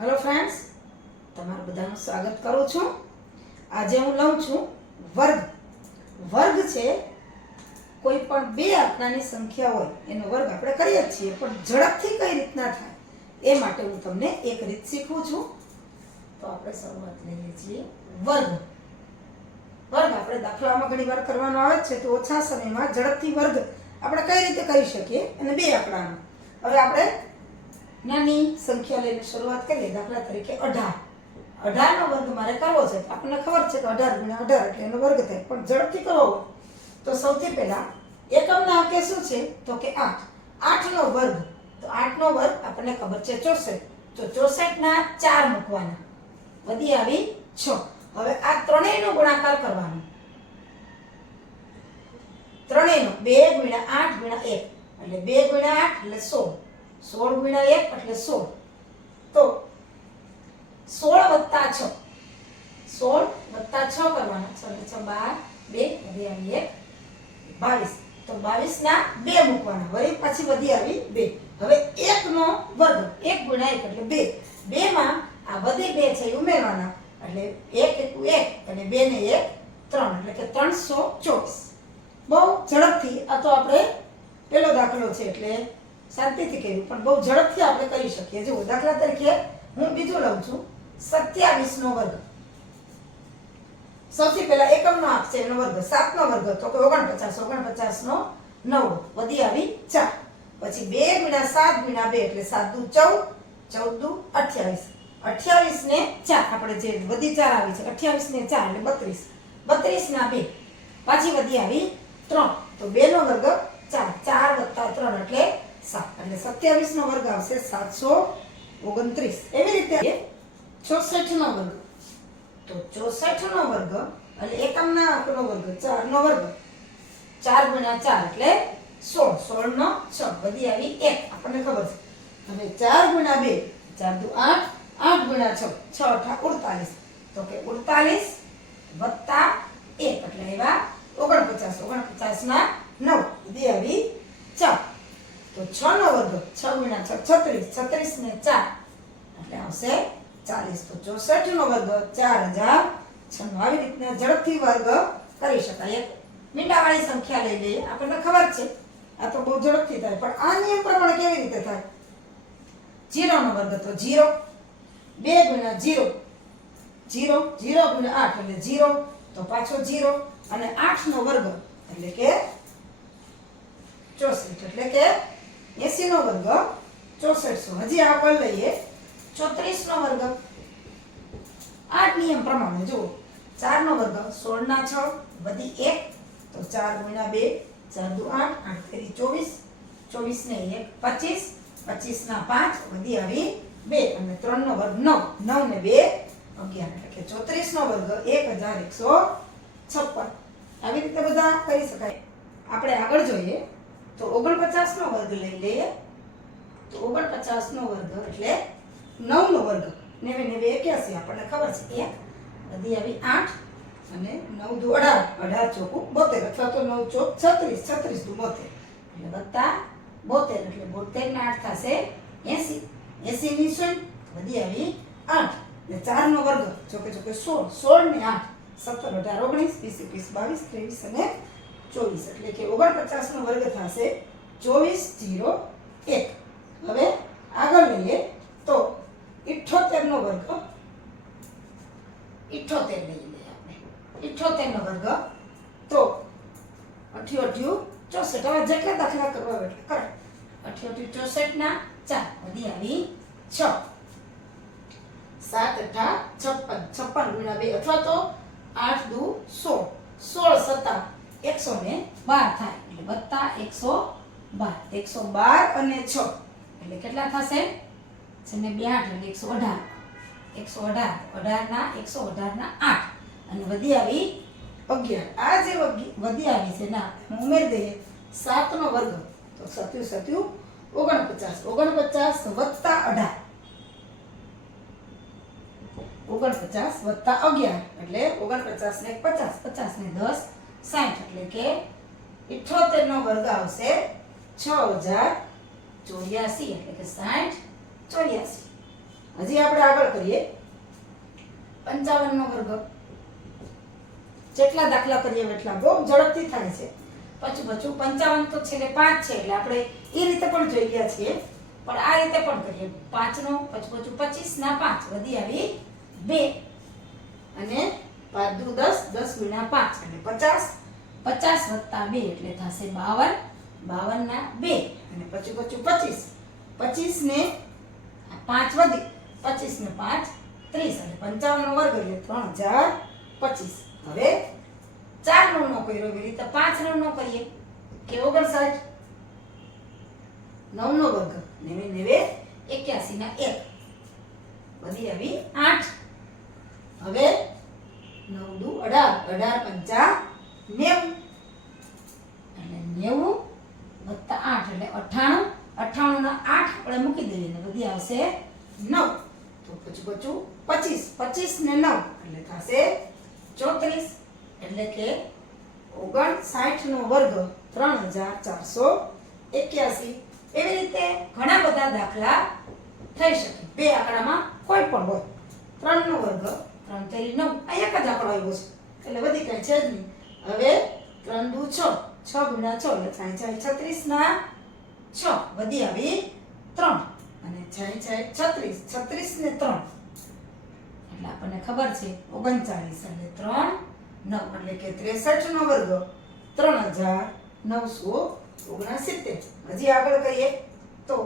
Hello friends, તમારું બધાનું સ્વાગત કરું છું. આજે હું લઉં છું વર્ગ. વર્ગ છે કોઈ પણ બે આંકડાની સંખ્યા હોય એનો વર્ગ આપણે કરીએ જ છીએ, પણ ઝડપથી કઈ રીતના થાય એ માટે હું તમને એક રીત શીખવું છું. તો આપણે શરૂઆત લઈએ છીએ વર્ગ. વર્ગ આપણે દાખલામાં ઘણી વાર કરવાનો આવે છે, તો ઓછા સમયમાં ઝડપથી વર્ગ આપણે કઈ રીતે કરી શકીએ અને બે આંકડાનો. હવે આપણે નાની સંખ્યા લઈને શરૂઆત કરીએ. દાખલા તરીકે 18. 18 નો વર્ગ મારે કરવો છે. આપણને ખબર છે કે 18 × 18 એટલે એનો વર્ગ થાય, પણ ઝડપથી કરવો હોય તો સૌથી પહેલા એકમના અંકે શું છે તો કે 8. 8 નો વર્ગ, તો 8 નો વર્ગ આપણને ખબર છે 64. તો 64 ના 4 મૂકવાના, વધી આવી 6. હવે આ ત્રણેયનો ગુણાકાર કરવાનો. ત્રણેયનો 2 × 8 × 1 એટલે 2 × 8 એટલે 16. 16 × 1 એટલે 16. તો 16 + 6. 16 + 6 કરવાના. 6 ને 6 12, 2 વધી આવી 1 22. તો 22 ના 2 મૂકવાના, વળી પાછી વધી આવી 2. હવે 1 નો વર્ગ, 1 × 1 એટલે 2. 2 માં આ વધી 2 છે એ ઉમેરવાના, એટલે 1 × 1 અને 2 ને 1 3 એટલે કે 324. બહુ ઝડપથી, આ તો આપણે પેલો દાખલો છે એટલે શાંતિથી કર્યું, પણ બહુ ઝડપથી આપણે કરી શકીએ. જુઓ, દાખલા તરીકે હું બીજું લઉં છું 27 નો વર્ગ. સૌથી પહેલા એકમનો આંક છે એનો વર્ગ. 7 નો વર્ગ તો કે 49. 49 નો 9 વધી આવી 4. પછી 2 × 7 × 2 એટલે 7 દુ 14, 14 દુ 28. 28 ને 4 આપણે જે વધી 4 આવી છે, 28 ને 4 એટલે 32. 32 ના 2 પાછી વધી આવી 3. તો 2 નો વર્ગ 4. 4 + 3 એટલે 7. એટલે 27 નો વર્ગ આવશે 729. એવી રીતે 64 નો વર્ગ. તો 64 નો વર્ગ એટલે એકમના આંકનો વર્ગ 4 નો વર્ગ. 4 × 4 એટલે 16. 16 નો 6 વધી આવી 1. આપણને ખબર છે. હવે 4 × 2 4 દુ 8, 8 × 6 6 × 8 48. તો કે 48 + 1 એટલે એવા 49. 49 ના 9 વધી આવી 4. તો 6 નો વર્ગ. 6 × 6 36. 36 ને 4 એટલે આવશે 40. તો 64 નો વર્ગ 4096. આવી રીતના ઝડપથી વર્ગ કરી શકાય. એક મીંડાવાળી સંખ્યા લઈ લઈએ. આપણને ખબર છે આ તો બહુ ઝડપથી થાય, પણ આ નિયમ પ્રમાણે કેવી રીતે થાય? 0 નો વર્ગ તો 0. 2 × 0 0. 0 × 8 એટલે 0, તો પાછો 0. અને 8 નો વર્ગ એટલે કે 64. એટલે કે 80 નો વર્ગ 6400. હજી આગળ લઈએ 34 નો વર્ગ. આ નિયમ પ્રમાણે જુઓ, 4 નો વર્ગ 16 ના 6 વધી 1. તો 4 × 2 4 દુ 8, 8 તેરી 24. 24 ને 1 25. 25 ના 5 વધી આવી 2. અને 3 નો વર્ગ 9. 9 ને 2 11 એટલે કે 34 નો વર્ગ 1156. આવી રીતે બધા કરી શકાય. આપણે આગળ જોઈએ તો 49 નો વર્ગ લઈ લઈએ. તો 49 નો વર્ગ એટલે 9 નો વર્ગ. 9 ને 2 81. આપણને ખબર છે 1 વધી આવી 8 અને 9 દુ 18. 18 ચોકું 72 અથવા તો 9 ચોક 36. 36 દુ 72 એટલે વત્તા 72 એટલે 72 ના 8 થશે 80. 80 ની 0 વધી આવી 8. ને 4 નો વર્ગ ચોકે ચોકે 16. 16 ને 8 17 18 19 20 21 22 23 અને 24 એટલે કે 49 નો વર્ગ થશે 2401. હવે આગળ લઈએ તો 78 નો વર્ગ. 78 લઈ લઈએ આપણે. 78 નો વર્ગ તો 88 64. હવે જેટલા દાખલા કરવા હોય એટલે કરો. 88 64 ના 4 વધી આવી 6. 7 8 56. 56 × 2 અથવા તો 8 દુ 16. 16 7 112 થાય એટલે વત્તા 112. 112 અને 6 એટલે કેટલા થશે? છે ને 2 8 એટલે 118. 118. 18 ના 118 ના 8 અને વધી આવી 11. આ જે વધી આવી છે ના ઉમેરી દઈએ 7 નો વર્ગ. તો 7 7 49. 49 વત્તા 18. 49 વત્તા 11 એટલે 49 ને 50. 50 ને 10 60 એટલે કે 78 નો વર્ગ આવશે 6084. એટલે કે 60 84. હજી આપણે આગળ કરીએ 55 નો વર્ગ. જેટલા દાખલા કરીએ એટલા બહુ ઝડપથી થાય છે. પાછું 55 તો છેલ્લે 5 છે એટલે આપણે એ રીતે પણ જોઈ ગયા છીએ, પણ આ રીતે પણ કરીએ. 5 નો પાછું 25 ના 5 વધી આવી 2 અને 5 દુ 10, 10 ગુણ્યા 5 એટલે 50, 50 વત્તા 2 એટલે થશે 52, 52 ના 2 અને પછી 25, 25 ને 5 વધી, 25 ને 5 30 અને 55 નો વર્ગ એટલે 3025. હવે 4 નો નો કર્યો એવી રીતે 5 નો નો કરીએ કે 59, 9 નો વર્ગ 90, 81 ના 1 વધી આવી 8. હવે 9 દુ 18, 18 5 90 એટલે 90 વત્તા 8 એટલે 98, 98 ના 8 આપણે મૂકી દઈએ ને વધી આવશે 9. તો પછી 25 ને 9 એટલે થશે 34 એટલે કે 59 નો વર્ગ 3481. એવી રીતે ઘણા બધા દાખલા થઈ શકે. બે આંકડામાં કોઈ પણ હોય. 3 નો વર્ગ 3 તેરી 9 આ એક જ આંકડો આવ્યો છે એટલે બધી કઈ છે જ નહીં. હવે 3 દુ 6, 6 ગુણ્યા 6 એટલે થાય 36 ના 6 વધી આવી 3 અને 36, 36 ને 3 એટલે આપણને ખબર છે 39 એટલે 3 9 એટલે કે 63 નો વર્ગ 3979. હજી આગળ કહીએ તો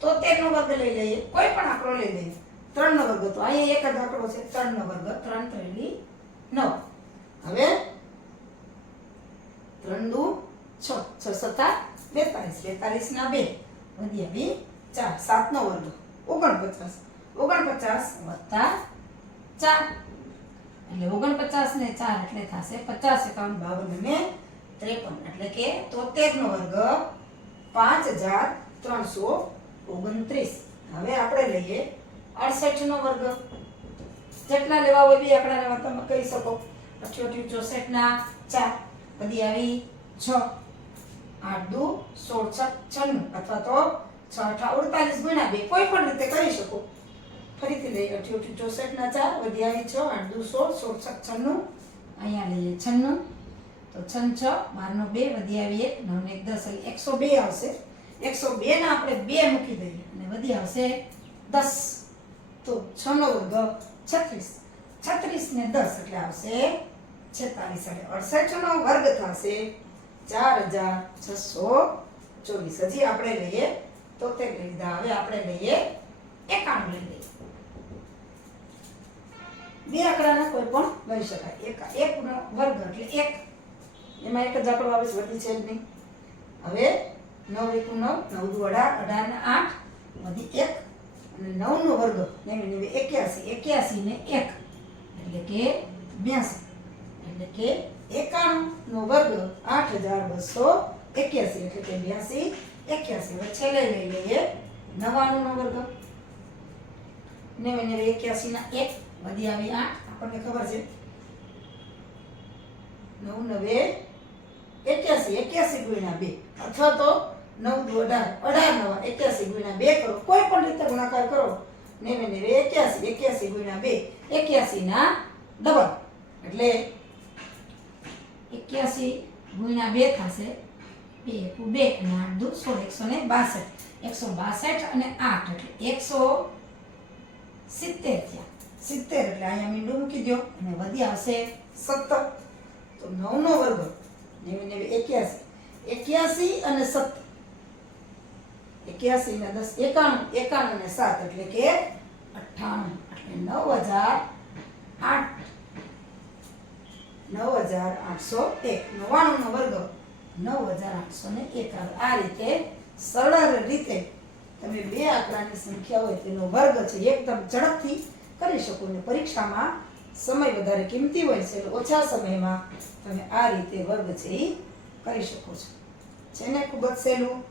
73 નો વર્ગ લઈ લઈએ, કોઈ પણ આંકડો લઈ લઈએ. 3 નો વર્ગ તો અહીંયા એક જ આંકડો છે, 3 નો વર્ગ 3 ત્રેલી 9. હવે 3 દુ 6, 6 સત્તા 42, 42 ના 2 વધી આવી 4. 7 નો વર્ગ 49, 49 વત્તા 4 એટલે 49 ને 4 એટલે થશે 50, 51, 52 ને 53 એટલે કે 73 નો વર્ગ 5329. હવે આપણે લઈએ 68 નો વર્ગ. જેટલા લેવા હોય બે આંકડા લેવા તમે કહી શકો. 88, 64 ના 4 વધી આવી 6, 8 દુ 16, 96 અથવા તો 6 8 48 ગુણ્યા 2 કોઈ પણ રીતે કરી શકો. ફરીથી લઈએ 88, 64 ના 4 વધી આવી 6, 8 દુ 16, 16 96. અહીંયા લઈએ 96 તો 6 12 નો 2 વધી આવી 1, 9 ને 10 એટલે 102 આવશે. 102 ના આપણે 2 મૂકી દઈએ અને વધી આવશે 10. તો 6 નો વર્ગ 36, 36 ને 10 એટલે આવશે 46 એટલે 68 નો વર્ગ થશે 4624. હજી આપણે લઈએ 73 લઈ લીધા. હવે આપણે લઈએ 91 લઈ લઈએ. બે આંકડાના કોઈ પણ લઈ શકાય. 1 નો વર્ગ એટલે 1, એમાં એક જ આંકડો આવે છે, વધી છે જ નહીં. હવે 9 1 9, 9 દુ 18, 18 ને 8 વધી 1 અને 9 નો વર્ગ 89, 81 ને 1 એટલે કે 82 એટલે કે 91 નો વર્ગ 8281 એટલે કે 82 81. હવે છેલ્લે લઈ લઈએ 99 નો વર્ગ 89, 81 ના 1 વધી આવી 8 આપણને ખબર છે. 9 9 81 ગુણ્યા 2 અથવા તો 9 દુ 18, 18 9 81 ગુણ્યા 2 કરો. કોઈ પણ રીતે ગુણાકાર કરો. 9 9 81, 81 ગુણ્યા 2 81 ના ડબલ એટલે 81 ગુણ્યા 2 થશે 2 2 અને 8 દુ 16, 162, 162 અને 8 એટલે 170 થયા. 70 એટલે અહીંયા મીંડું મૂકી દો અને વધી આવશે 17. તો 9 નો વર્ગ 9 81, 81 અને 7, 81 ને 10 91, 91 અને 7 એટલે કે 98 એટલે 9801. 99 નો વર્ગ 9801. આ રીતે સરળ રીતે તમે બે આંકડાની સંખ્યા હોય તેનો વર્ગ છે એકદમ ઝડપથી કરી શકો. અને પરીક્ષામાં સમય વધારે કિંમતી હોય છે એટલે ઓછા સમયમાં તમે આ રીતે વર્ગ છે એ કરી શકો છો. છે ને ખૂબ જ સહેલું.